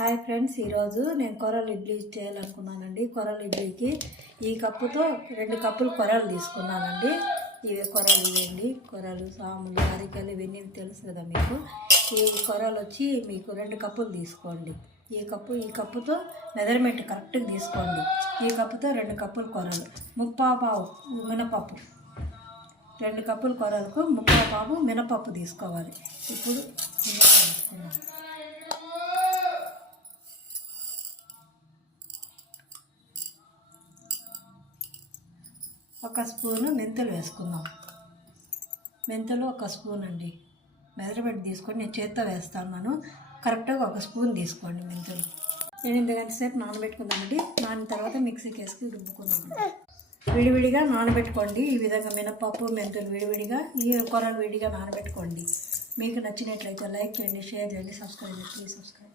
Hi friends, ఈరోజు నేను కొర్రలు ఇడ్లీ చేయాలనుకున్నానండి. కొర్రలు ఇడ్లీకి ఈ కప్పుతో 2 కప్పులు కొర్రలు తీసుకున్నానండి. ఇవి కొర్రలు ఇవ్వండి. కొర్రలు, సాములు, అరికలు ఇవన్నీ తెలుసు కదా మీకు. ఈ కొర్రలు వచ్చి మీకు 2 కప్పులు తీసుకోండి. ఈ కప్పుతో మెజర్మెంట్ కరెక్ట్గా తీసుకోండి. ఈ కప్పుతో 2 కప్పులు కొర్రలు, ముప్పావు మినపప్పు. 2 కప్పులు కొర్రలకు ముప్పావు మినపప్పు తీసుకోవాలి. ఇప్పుడు తీసుకున్నాం. ఒక స్పూను మెంతులు వేసుకుందాం. మెంతులు 1 స్పూన్ అండి. మెజర్మెంట్ తీసుకొని నేను చేత్తో వేస్తాను. కరెక్ట్గా 1 స్పూన్ తీసుకోండి మెంతులు. 8 గంటల సేపు నానబెట్టుకుందామండి. నానిన తర్వాత మిక్సీకి వేసుకుని రుబ్బుకుందామండి. విడివిడిగా నానబెట్టుకోండి. ఈ విధంగా మినపప్పు, మెంతులు విడివిడిగా, ఈ కొర్రలు విడిగా నానబెట్టుకోండి. మీకు నచ్చినట్లయితే లైక్ చేయండి, షేర్ చేయండి, సబ్స్క్రైబ్ చేయండి. Please subscribe.